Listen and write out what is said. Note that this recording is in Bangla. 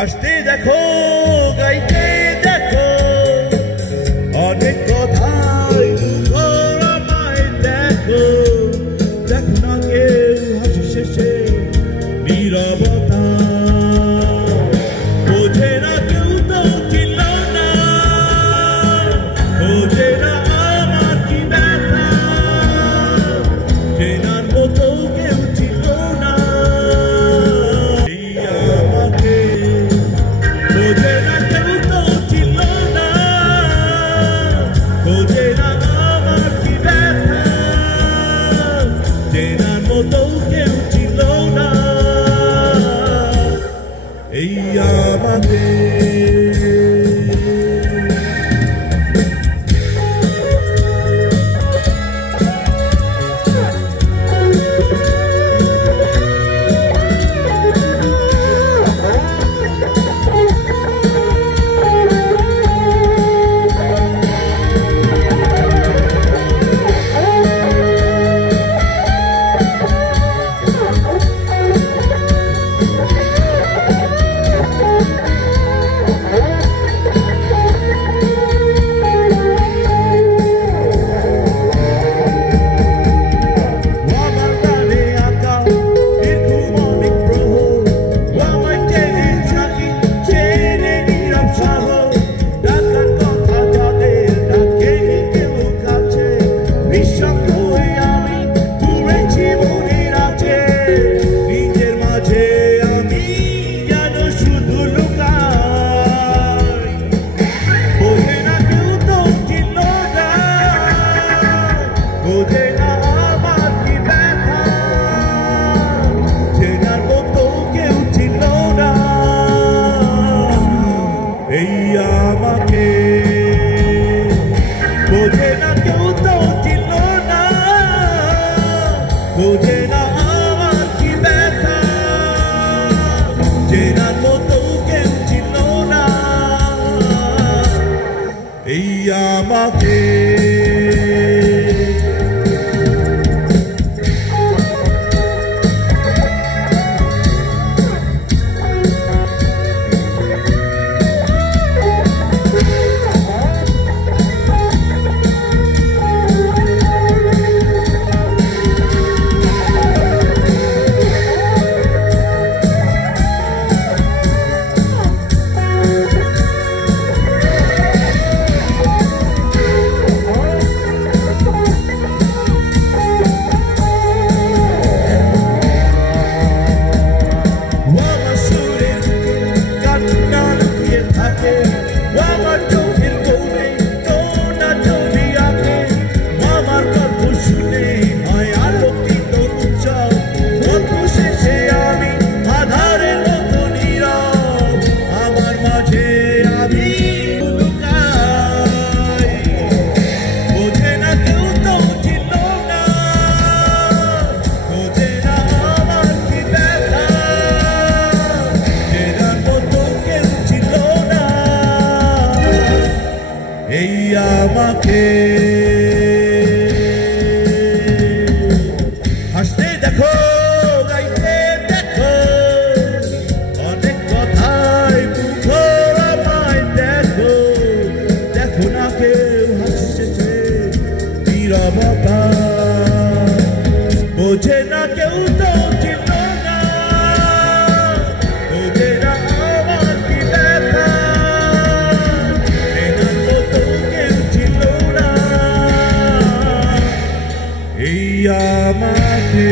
হাসতে দেখো, গাইতে দেখো, অনেক কথাই মুখর আমায় দেখো। দেখো না কেউ হাসি শেষে নীরবতা, বোঝে না কেউ তো চিনল না, বোঝে না আমার কি ব্যথা, চেনার মতো কেউ ছিল না আমাকে, বোঝে না কেউ তো চিনল না, বোঝে না আমার কি ব্যথা, চেনার মতো কেউ ছিল না এই আমাকে। বোঝে না কেউ তো চিনল না, বোঝে না আমার কি ব্যথা, চেনার মতো কেউ ছিল না এই আমাকে। আমাকে হাসতে দেখো, গাইতে দেখো, অনেক কথাই মুখর আমায় দেখো। দেখো না কেউ হাসছে নীরবতা, বোঝে না কেউ তো চিনল না, বোঝে না আমার কি ব্যথা, চেনার মতো কেউ ছিল না এই আমাকে।